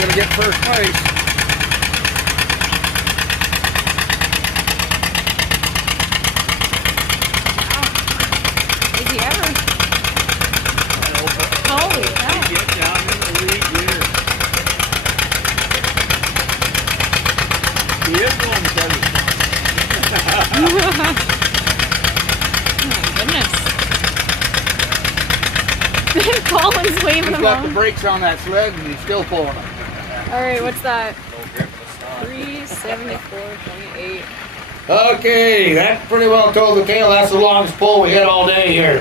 gonna get first place. Is he ever? Holy cow. Get down in the lead here. He is going steady. Oh my goodness. Colin's waving He's him got the on. brakes on that sled and he's still pulling them. Alright, what's that? 374.28. Okay, that pretty well told the tale. That's the longest pull we had all day here.